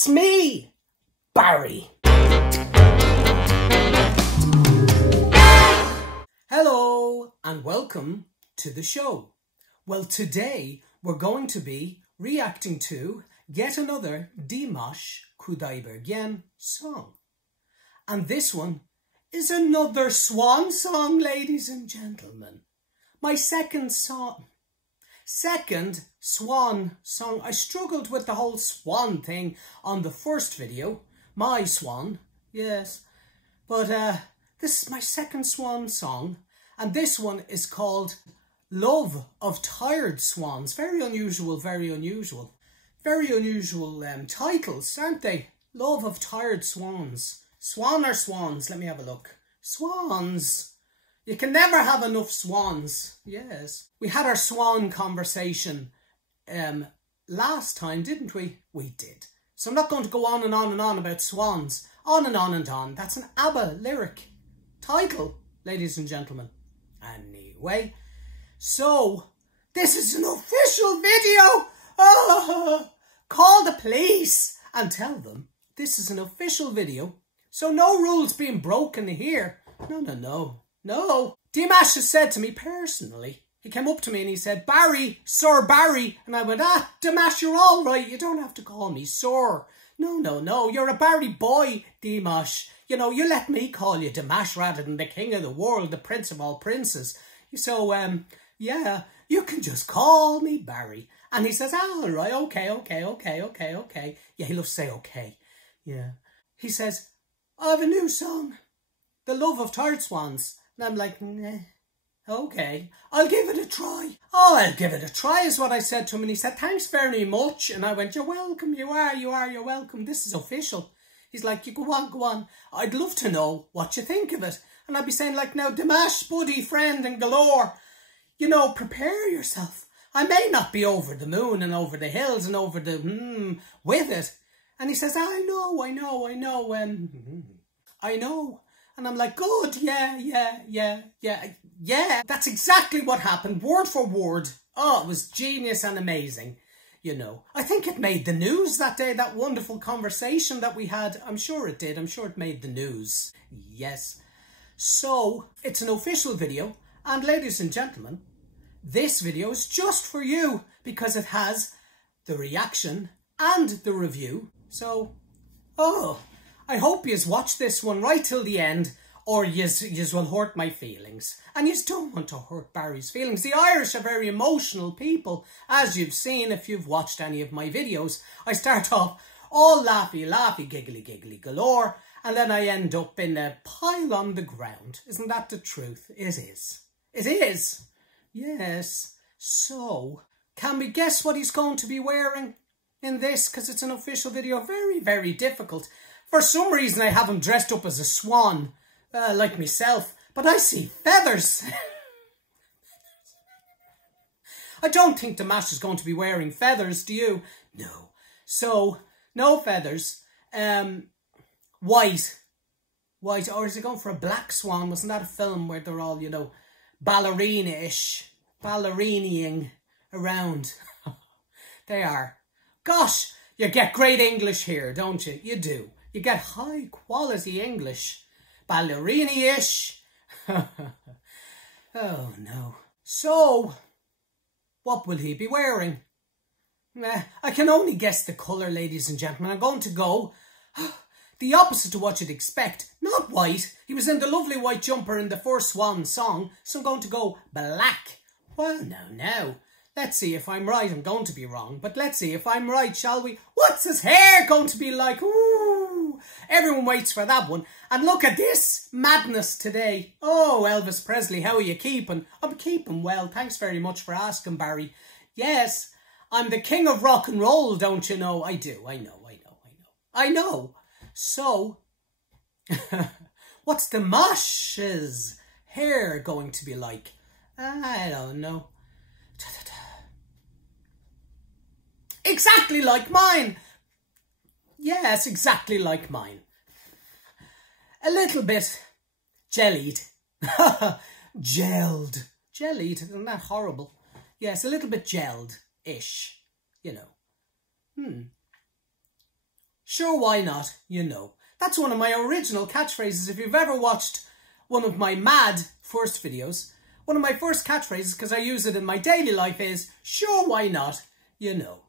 It's me, Barry. Hello and welcome to the show. Well, today we're going to be reacting to yet another Dimash Kudaibergen song. And this one is another Swan song, ladies and gentlemen. My second Swan song. I struggled with the whole Swan thing on the first video. My Swan, yes. But this is my second Swan song. And this one is called Love of Tired Swans. Very unusual, very unusual. Very unusual titles, aren't they? Love of Tired Swans. Swan or swans? Let me have a look. Swans. You can never have enough swans. Yes. We had our swan conversation last time, didn't we? We did. So I'm not going to go on and on and on about swans. On and on and on. That's an ABBA lyric title, ladies and gentlemen. Anyway, so this is an official video. Oh, call the police and tell them this is an official video. So no rules being broken here. No. Dimash has said to me personally, he came up to me and he said, Barry, Sir Barry. And I went, Dimash, you're all right. You don't have to call me Sir. No. You're a Barry boy, Dimash. You know, you let me call you Dimash rather than the king of the world, the prince of all princes. So, yeah, you can just call me Barry. And he says, all right, okay. Yeah, he loves to say okay. Yeah. He says, I have a new song, The Love of Tired Swans. And I'm like, nah, okay, I'll give it a try. Oh, I'll give it a try is what I said to him. And he said, thanks very much. And I went, you're welcome, you're welcome. This is official. He's like, you go on. I'd love to know what you think of it. And I'd be saying like, now, Dimash, buddy, friend and galore, you know, prepare yourself. I may not be over the moon and over the hills and over the, with it. And he says, I know. And I'm like, good, yeah. That's exactly what happened, word for word. Oh, it was genius and amazing. You know, I think it made the news that day, that wonderful conversation that we had. I'm sure it did. I'm sure it made the news. Yes. So, it's an official video. And ladies and gentlemen, this video is just for you because it has the reaction and the review. So, I hope yous watch this one right till the end, or yous will hurt my feelings. And yous don't want to hurt Barry's feelings. The Irish are very emotional people, as you've seen if you've watched any of my videos. I start off all laughy, giggly galore, and then I end up in a pile on the ground. Isn't that the truth? It is. It is. Yes. So, can we guess what he's going to be wearing in this? Because it's an official video. Very, very difficult. For some reason, I have him dressed up as a swan, like myself. But I see feathers. I don't think Dimash is going to be wearing feathers, do you? No. So, no feathers. White. Or is he going for a black swan? Wasn't that a film where they're all, you know, ballerina-ish, ballerinaing around? They are. Gosh, you get great English here, don't you? You do. You get high quality English. Ballerina-ish. Oh no. So, what will he be wearing? I can only guess the colour, ladies and gentlemen. I'm going to go the opposite to what you'd expect. Not white. He was in the lovely white jumper in the first Swan song. So I'm going to go black. Well, no. Let's see if I'm right. I'm going to be wrong. But let's see if I'm right, shall we? What's his hair going to be like? Ooh. Everyone waits for that one. And look at this madness today. Oh, Elvis Presley, how are you keeping? I'm keeping well. Thanks very much for asking, Barry. Yes, I'm the king of rock and roll, don't you know? I do. I know. So, what's Dimash's hair going to be like? I don't know. Exactly like mine. Yes, exactly like mine. A little bit jellied. Gelled. Jellied, isn't that horrible? Yes, a little bit gelled-ish, you know. Sure, why not? You know. That's one of my original catchphrases. If you've ever watched one of my mad first videos, one of my first catchphrases, because I use it in my daily life, is, sure, why not? You know.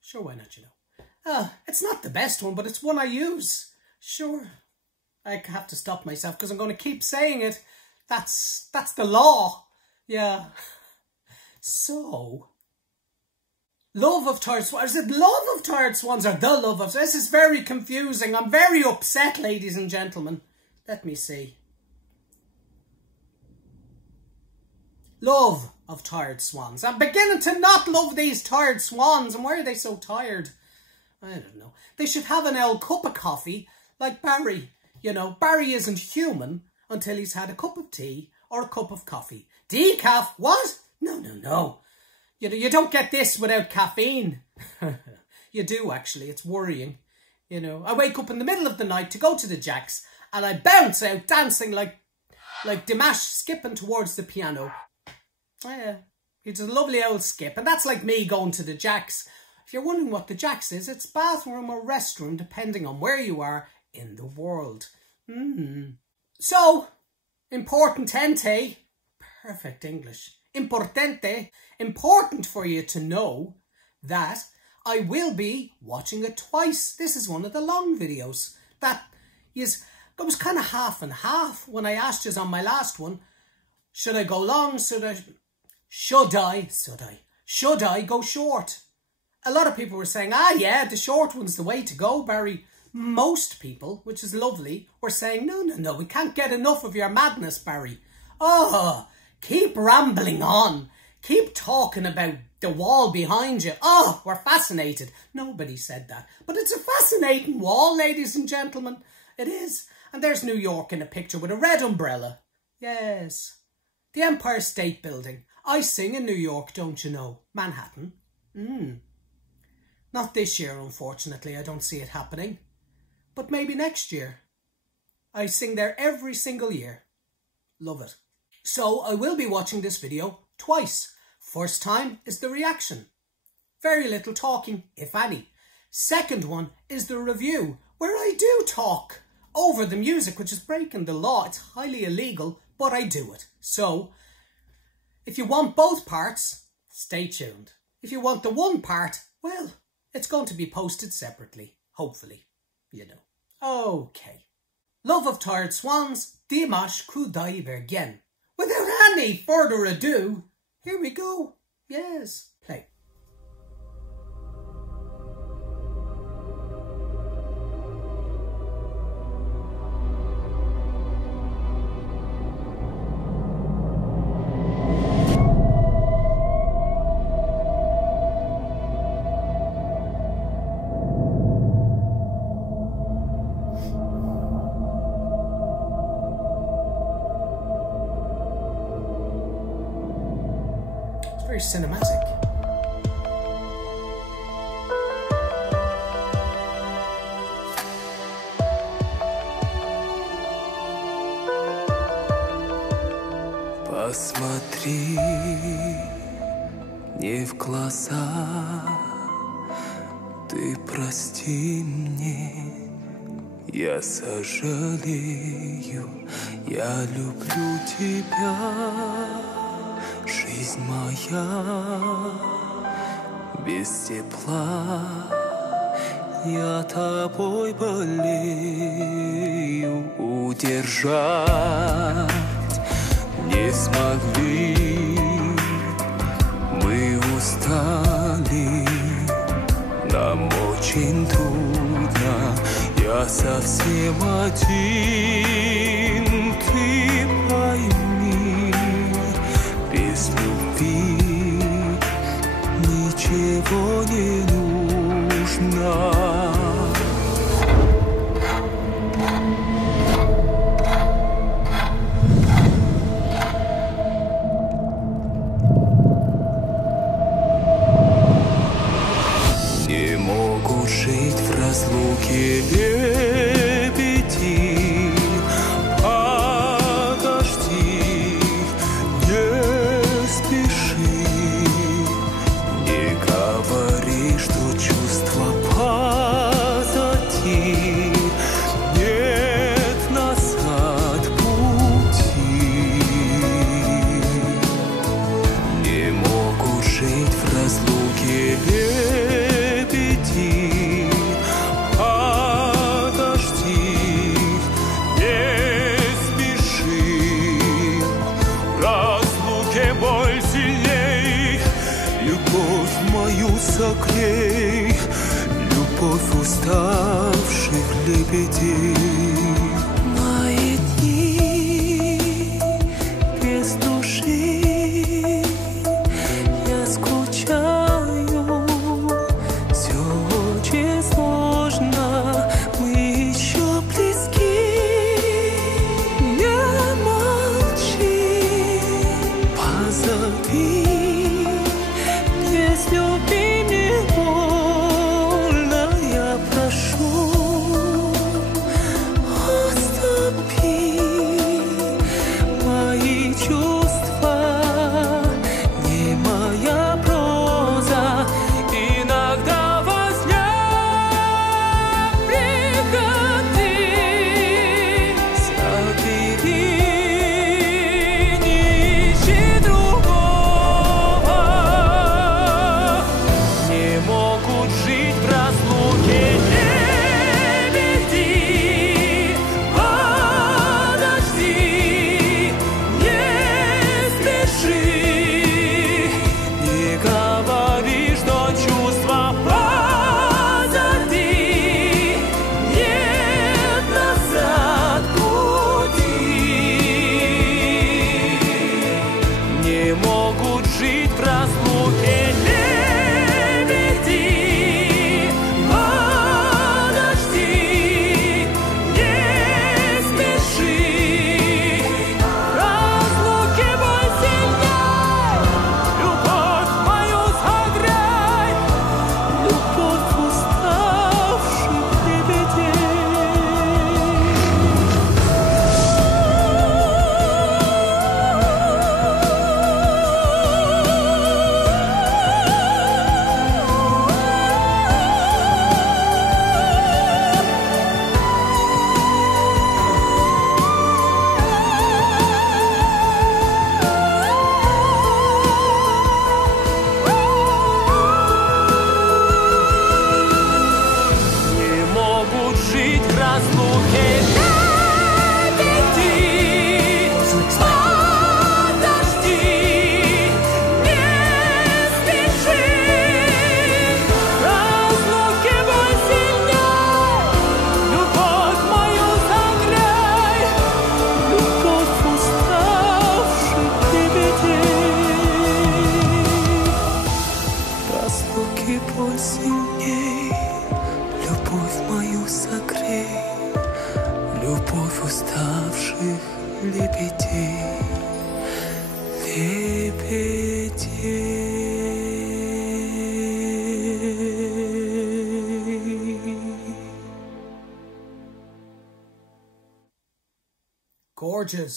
Sure, why not? You know. It's not the best one, but it's one I use. Sure. I have to stop myself because I'm going to keep saying it. That's the law. Yeah. So, love of tired swans. Is it love of tired swans or the love of? This is very confusing. I'm very upset, ladies and gentlemen. Let me see. Love of tired swans. I'm beginning to not love these tired swans. And why are they so tired? I don't know. They should have an old cup of coffee like Barry. You know, Barry isn't human until he's had a cup of tea or a cup of coffee. Decaf? What? No, no, no. You don't get this without caffeine. You do, actually. It's worrying. You know, I wake up in the middle of the night to go to the Jacks and I bounce out dancing like Dimash skipping towards the piano. Oh, yeah. It's a lovely old skip. And that's like me going to the Jacks. If you're wondering what the Jacks is, it's bathroom or restroom, depending on where you are in the world. So, importante, perfect English, importante, important for you to know that I will be watching it twice. This is one of the long videos that was kind of half and half when I asked you on my last one, should I go long, should I go short? A lot of people were saying, yeah, the short one's the way to go, Barry. Most people, which is lovely, were saying, no, we can't get enough of your madness, Barry. Oh, keep rambling on. Keep talking about the wall behind you. Oh, we're fascinated. Nobody said that. But it's a fascinating wall, ladies and gentlemen. It is. And there's New York in a picture with a red umbrella. Yes. The Empire State Building. I sing in New York, don't you know? Manhattan. Not this year, unfortunately. I don't see it happening. But maybe next year. I sing there every single year. Love it. So I will be watching this video twice. First time is the reaction. Very little talking, if any. Second one is the review, where I do talk over the music, which is breaking the law. It's highly illegal, but I do it. So, if you want both parts, stay tuned. If you want the one part, well, it's going to be posted separately, hopefully. You know. Okay. Love of Tired Swans, Dimash, Kudaibergen. Without any further ado, here we go. Yes, play. Very cinematic. Посмотри мне в глаза, ты прости мне, я сожалею, я люблю тебя. Жизнь моя без тепла, я тобой болею, удержать не смогли, мы устали, нам очень трудно, я совсем один, ты пойми. Без любви ничего не нужно. Не могут жить в разлуке лебеди. Подожди, спеши, не говори, что чувства позади. согрей, любовь уставших лебедей. Мои дни без души, я скучаю, все очень сложно, мы еще близки. Не молчи, позови, если не больно, я прошу, отступи. Мои чувства, не моя проза, иногда во сне приходи, забери, не ищи другого. Не могут жить в разлуке лебеди. Подожди, не спеши, не говори, что чувства позади. Нет назад пути. Не могут жить в разлуке лебеди. Подожди, не спеши, в разлуке боль сильней, любовь мою согрей, любовь уставших лебедей. Не могут жить в разлуке лебеди. Подожди, не спеши, в разлуке боль сильней, любовь мою согрей, любовь уставших лебедей. В разлуке боль сильней, любовь мою согрей, любовь уставших лебедей, лебедей. Gorgeous.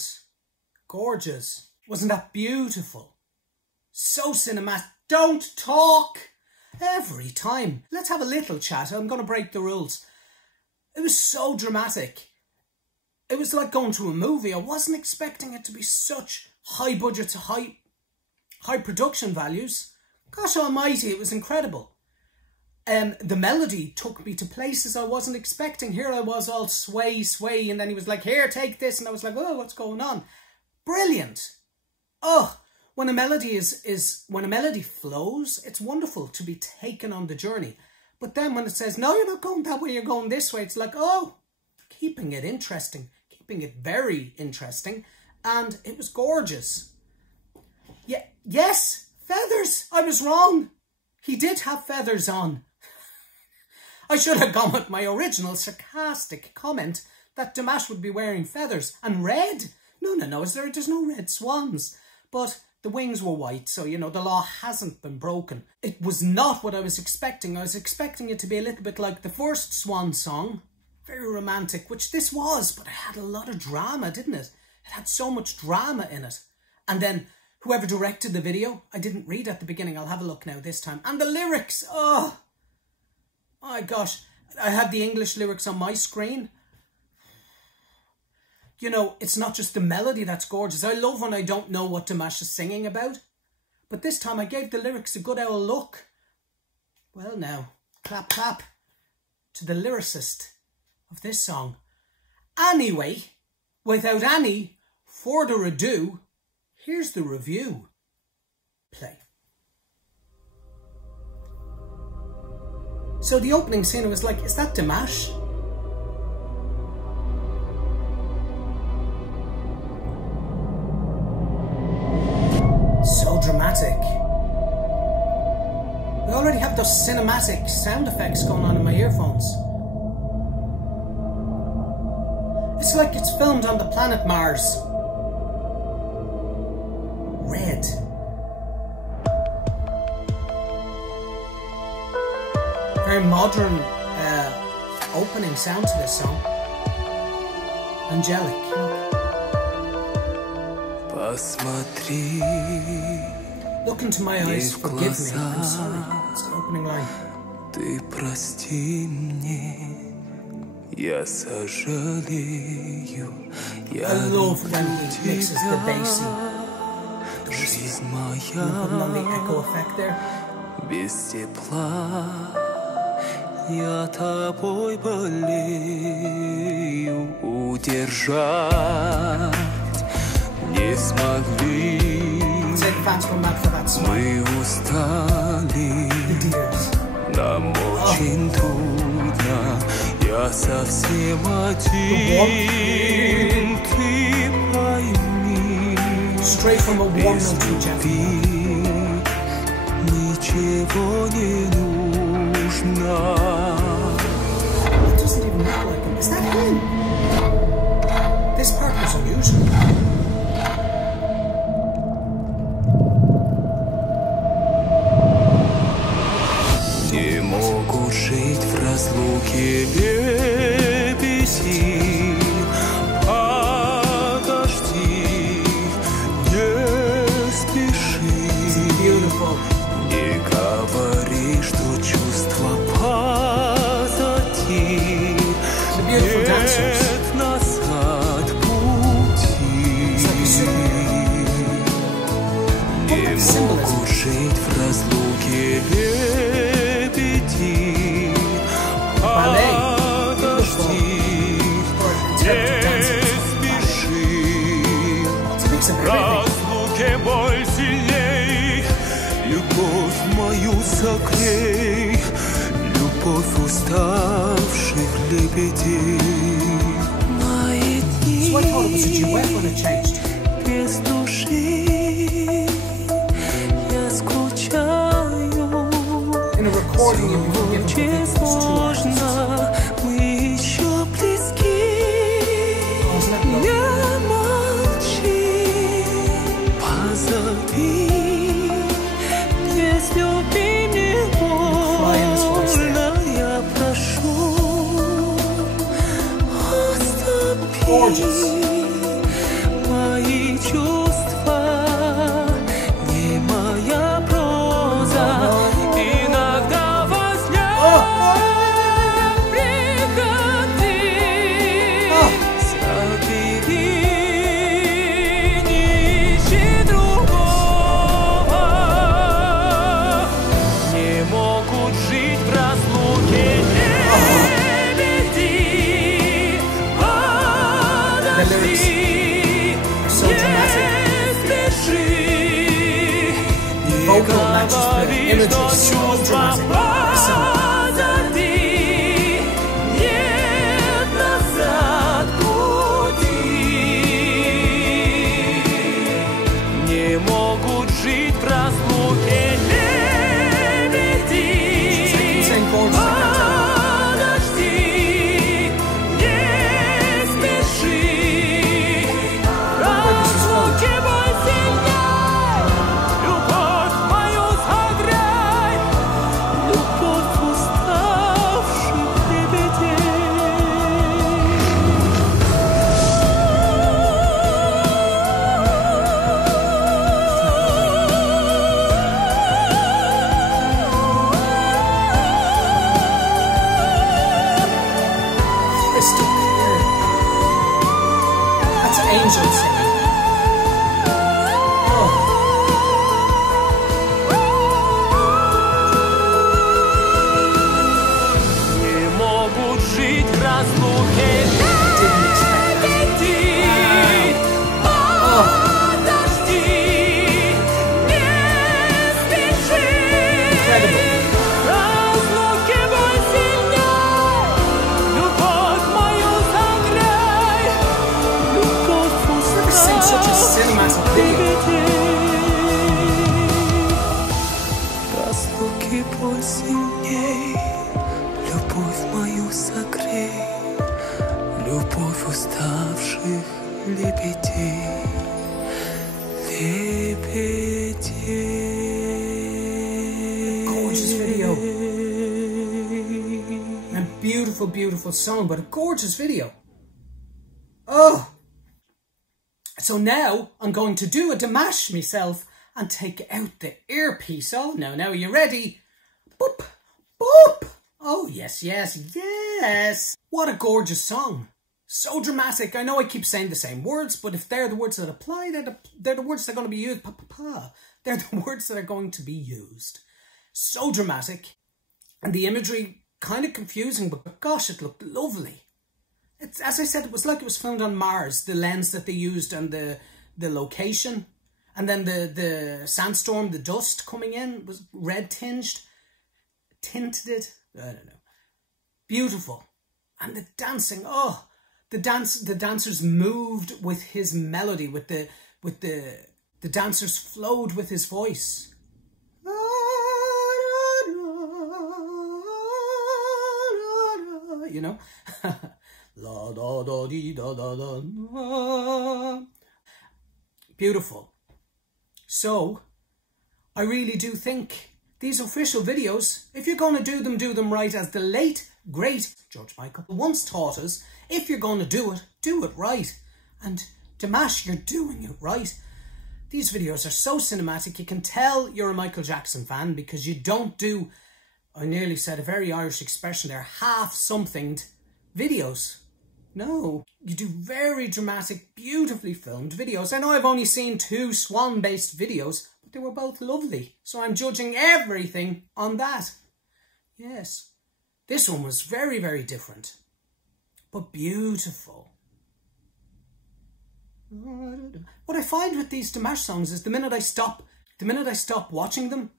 Gorgeous. Wasn't that beautiful? So cinematic. Don't talk! Every time. Let's have a little chat. I'm going to break the rules. It was so dramatic. It was like going to a movie. I wasn't expecting it to be such high budgets, high production values. Gosh almighty, it was incredible. The melody took me to places I wasn't expecting. Here I was all sway, and then he was like, here, take this. And I was like, oh, what's going on? Brilliant. Oh, when a melody when a melody flows, it's wonderful to be taken on the journey. But then when it says, no, you're not going that way, you're going this way, it's like, oh, keeping it interesting, keeping it very interesting. And it was gorgeous. Yeah, yes, feathers. I was wrong. He did have feathers on. I should have gone with my original sarcastic comment that Dimash would be wearing feathers and red. No, there's no red swans. But the wings were white, so, you know, the law hasn't been broken. It was not what I was expecting. I was expecting it to be a little bit like the first Swan song. Very romantic, which this was, but it had a lot of drama, didn't it? It had so much drama in it. And then whoever directed the video, I didn't read at the beginning. I'll have a look now this time. And the lyrics, oh my gosh. I had the English lyrics on my screen. You know, it's not just the melody that's gorgeous. I love when I don't know what Dimash is singing about. But this time I gave the lyrics a good old look. Well now, clap clap to the lyricist of this song. Anyway, without any further ado, here's the review. Play. So the opening scene, I was like, is that Dimash? So dramatic. We already have those cinematic sound effects going on in my earphones. It's like it's filmed on the planet Mars. Red. Very modern opening sound to this song. Angelic. Look into my eyes, forgive me, I'm sorry. It's the opening line. Ты прости мне, я сожалею, I love when he mixes the bassy. жизнь Putting on the моя echo effect there. без тепла, я тобой болею, удержать не смогли. Take fans come back for that smile. Мы устали, The tears. нам очень трудно, я совсем один, ты пойми, Straight from a warm без note to gentle. любви ничего не нужно. It doesn't even look like him. Is that him? This part was unusual. Не могут жить в разлуке лебеди. Подожди, не спеши. Beautiful. Не говори, что чувства позади. The beautiful dancers. Нет назад пути. Не могут жить в разлуке лебеди. Подожди, не спеши. В разлуке боль сильней. Любовь мою согрей, любовь уставших лебедей. Мои дни So I thought it was a duet when it changed. без души, я скучаю. In a recording, you'd be forgiven for thinking it was two artists. Мы еще близки. Oh, isn't that lovely? Не молчи, позови, без любви мне больно, я прошу, Gorgeous. отступи. Мои чувства, не моя проза, иногда возьмет, приходи, забери, не ищи другого. Не могут жить в разлуке лебеди. Подожди, So dramatic. Vocal matches the images so dramatic. The sound. Не могут жить в разлуке лебеди. Sing chords like that. Подожди, не спеши. В разлуке боль сильней. Любовь мою согрей, любовь уставших лебедей. Crystal clear. That's angel singing. Oh. Не могут жить в разлуке Didn't expect that. лебеди. Oh. Подожди, не спеши. Incredible. В разлуке боль лебедей, лебедей. Gorgeous video. A beautiful, beautiful song, but a gorgeous video. Oh! So now I'm going to do a Dimash myself and take out the earpiece. Oh, now, are you ready? Boop, boop. Oh, yes, yes, yes. What a gorgeous song. So dramatic. I know I keep saying the same words, but if they're the words that apply, they're the words that are going to be used. They're the words that are going to be used. So dramatic. And the imagery kind of confusing, but gosh, it looked lovely. It's, as I said, it was like it was filmed on Mars, the lens that they used and the location. And then the sandstorm, the dust coming in was red tinted. I don't know. Beautiful. And the dancing, oh, the dancers moved with his melody, with the dancers flowed with his voice. You know? La da da dee da da da. Beautiful. So, I really do think these official videos, if you're going to do them right, as the late, great George Michael once taught us, if you're going to do it right. And Dimash, you're doing it right. These videos are so cinematic, you can tell you're a Michael Jackson fan because you don't do, I nearly said a very Irish expression there, half-somethinged videos. No, you do very dramatic, beautifully filmed videos. I know I've only seen 2 Swan-based videos, but they were both lovely. So I'm judging everything on that. Yes, this one was very, very different, but beautiful. What I find with these Dimash songs is the minute I stop watching them,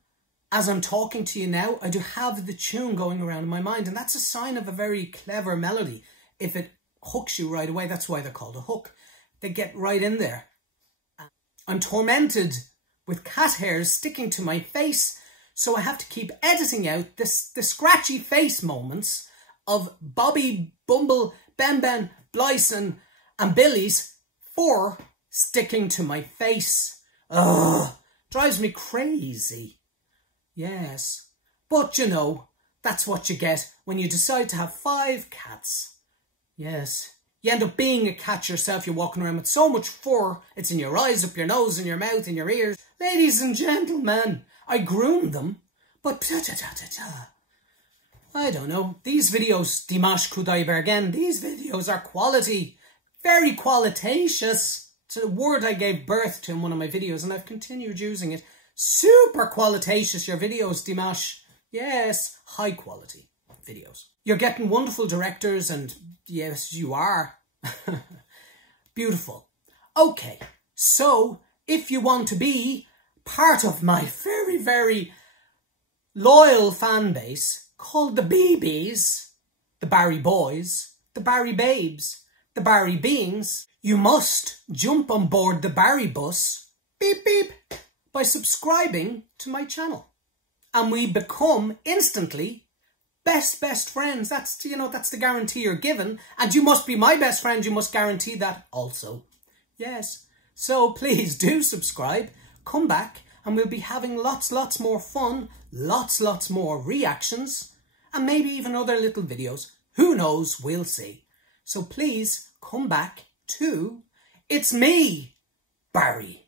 as I'm talking to you now, I do have the tune going around in my mind, and that's a sign of a very clever melody. If it hooks you right away, that's why they're called a hook. They get right in there. I'm tormented with cat hairs sticking to my face, so I have to keep editing out the scratchy face moments of Bobby, Bumble, Ben, Blyson and Billy's fur sticking to my face. Ugh, drives me crazy. Yes, but you know, that's what you get when you decide to have 5 cats. Yes, you end up being a cat yourself. You're walking around with so much fur. It's in your eyes, up your nose, in your mouth, in your ears. Ladies and gentlemen, I groom them, but I don't know. These videos, Dimash Kudaibergen, these videos are quality. Very qualitacious. It's a word I gave birth to in one of my videos, and I've continued using it. Super qualitacious, your videos, Dimash. Yes, high quality videos. You're getting wonderful directors, and yes, you are. Beautiful. Okay, so if you want to be part of my very, very loyal fan base called the BBs, the Barry Boys, the Barry Babes, the Barry Beings, you must jump on board the Barry bus, beep beep, by subscribing to my channel. And we become instantly best friends. That's, you know, that's the guarantee you're given. And you must be my best friend. You must guarantee that also. Yes. So please do subscribe. Come back and we'll be having lots more fun. Lots more reactions. And maybe even other little videos. Who knows? We'll see. So please come back to It's Me, Barry.